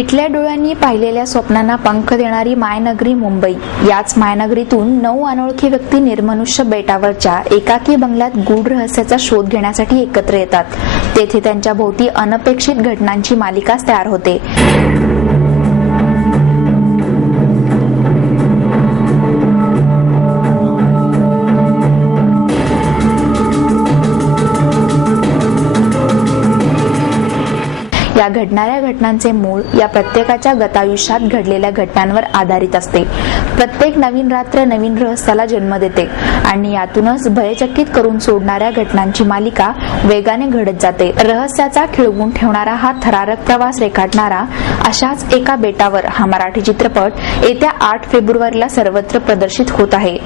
मिटल्या डोळ्यांनी पाहिलेल्या स्वप्नांना पंख देणारी मायनगरी मुंबई. याच मायनगरीतून 9 अनोळखी व्यक्ती निर्मनुष्य बेटावरच्या एकाकी बंगल्यात गूढ रहस्याचा शोध घेण्यासाठी एकत्र येतात. तेथे त्यांच्या भोवती अनपेक्षित घटनांची मालिकाच तयार होते. या घडणाऱ्या घटनांचे मूळ या प्रत्येकाच्या गतायुष्यात घडलेल्या घटनांवर आधारित असते. प्रत्येक नवीन रात्र नवीन रहस्याला जन्म देते आणि यातूनच भयचकित करून सोडणाऱ्या घटनांची मालिका वेगाने घडत जाते. रहस्याचा खिळवून ठेवणारा हा थरारक प्रवास रेखाटणारा अशाच एका बेटावर हा मराठी चित्रपट येत्या 8 फेब्रुवारीला सर्वत्र प्रदर्शित होत आहे.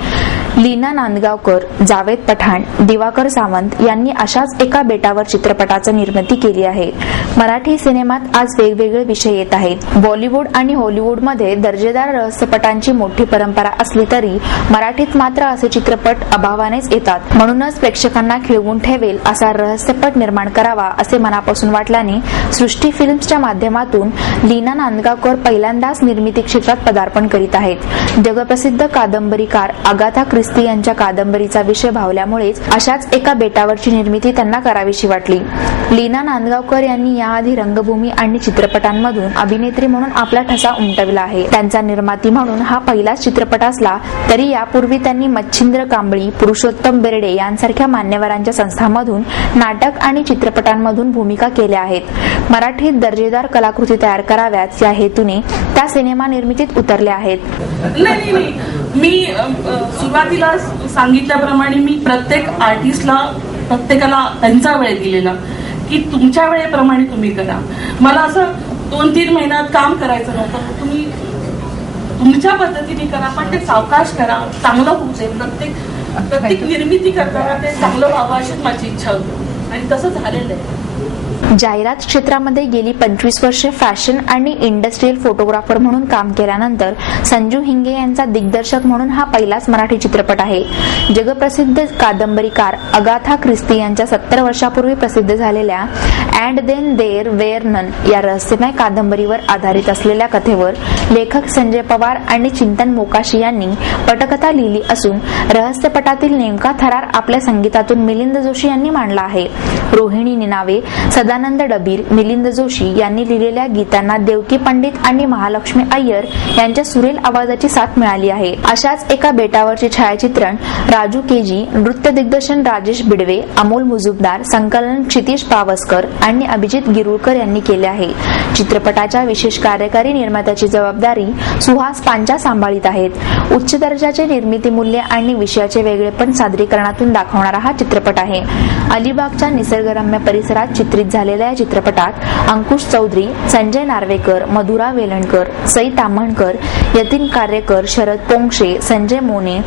लीना नांदगावकर, जावेद पठाण, दिवाकर सावंत यांनी अशाच एका बेटावर चित्रपटाची निर्मिती केली आहे. मराठी सिनेमात आज वेगवेगळे विषय येत आहेत. बॉलिवूड आणि हॉलिवूडमध्ये दर्जेदार रहस्यपटांची मोठी परंपरा असली तरी मराठीत मात्र असे चित्रपट अभावानेच येतात. म्हणूनच प्रेक्षकांना खिळवून ठेवेल असा रहस्यपट निर्माण करावा असे मनापासून वाटल्याने सृष्टी फिल्म्सच्या माध्यमातून लीना नांदगावकर पहिल्यांदाच निर्मिती क्षेत्रात पदार्पण करीत आहेत. जगप्रसिद्ध कादंबरीकार अगाथा ख्रिस्ती यांच्या कादंबरीचा विषय भावल्यामुळेच अशाच एका बेटावरची निर्मिती त्यांना करावीशी वाटली. लीना नांदगावकर यांनी याआधी रंगभूमी आणि चित्रपटांमधून अभिनेत्री म्हणून आपला ठसा उमटवला आहे. त्यांचा निर्माती म्हणून हा पहिलाच चित्रपट असला तरी यापूर्वी त्यांनी मच्छिंद्र कांबळी, पुरुषोत्तम बेर्डे यांसारख्या मान्यवरांच्या संस्थांमधून नाटक आणि चित्रपटांमधून भूमिका केल्या आहेत. मराठीत दर्जेदार कलाकृती तयार कराव्यात या हेतूने त्या सिनेमा निर्मितीत उतरल्या आहेत. मी सुरुवातीला सांगितल्याप्रमाणे मी प्रत्येक आर्टिस्टला प्रत्येकाला त्यांचा वेळ दिलेला की तुमच्या वेळेप्रमाणे तुम्ही करा. मला असं 2-3 महिन्यात काम करायचं नव्हतं. तुम्ही तुमच्या पद्धतीने करा, पण ते सावकाश करा, चांगलं होऊ दे. प्रत्येक निर्मिती करताना ते चांगलं व्हावं अशीच माझी इच्छा होती आणि तसं झालेलं आहे. जाहिरात क्षेत्रामध्ये गेली 25 वर्षे फॅशन आणि इंडस्ट्रियल फोटोग्राफर म्हणून काम केल्यानंतर संजू हिंगे यांचा दिग्दर्शक म्हणून हा पहिलाच मराठी चित्रपट आहे. जगप्रसिद्ध कादंबरीकार अगाथा ख्रिस्ती यांच्या 70 वर्षापूर्वी प्रसिद्ध झालेल्या and then there were none या रहस्यमय कादंबरीवर आधारित असलेल्या कथेवर लेखक संजय पवार आणि चिंतन मोकाशी यांनी पटकथा लिहिली असून रहस्यपटातील नेमका थरार आपल्या संगीतातून मिलिंद जोशी यांनी मांडला आहे. रोहिणी निनावे, सदानंद डबीर, मिलिंद जोशी यांनी लिहिलेल्या गीतांना देवकी पंडित आणि महालक्ष्मी अय्यर यांच्या सुरेल आवाजाची साथ मिळाली आहे. अशाच एका बेटावरचे छायाचित्रण राजू केजी, नृत्य दिग्दर्शन राजेश बिडवे, अमोल मुजुमदार, संकलन क्षितिश पावसकर आणि अभिजित गिरुळकर यांनी केले आहे. चित्रपटाच्या विशेष कार्यकारी निर्मात्याची जबाबदारी सुहास पांचा सांभाळीत आहेत. उच्च दर्जाचे निर्मिती मूल्य आणि विषयाचे वेगळेपण सादरीकरणातून दाखवणारा हा चित्रपट आहे. अलिबागच्या निसर्गरम्य परिसरात चित्रित झालेल्या या चित्रपटात अंकुश चौधरी, संजय नार्वेकर, मधुरा वेलणकर, सई ताम्हणकर, यतीन कार्यकर, शरद पोंक्षे, संजय मोने,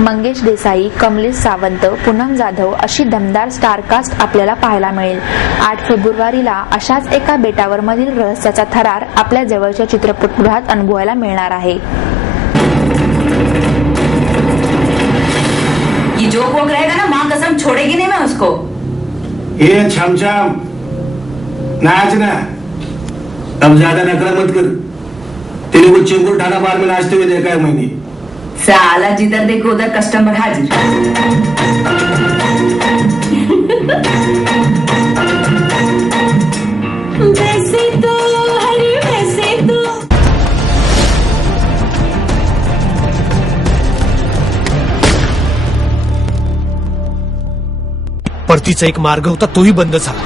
मंगेश देसाई, कमलेश सावंत, पूनम जाधव अशी दमदार स्टारकास्ट आपल्याला पाहायला मिळेल. 8 फेब्रुवारीला अशाच एका बेटावर मधील रहस्याचा थरार आपल्या जवळच्या चित्रपटगृहात अनुभवायला मिळणार आहे. ये जोक वोक रहेगा ना, माँ कसम छोड़ेगी नहीं मैं उसको. ये छमछम नाच ना, अब ज्यादा नखरा मत कर. तेरे को चिंगुर ठाणा बार में नाचते हुए देखा है मैंने. साला जिधर देखो उधर कस्टमर हाजिर. वैसे तो हरी वैसे तो परतीचा एक मार्ग होता तोही बंद झाला.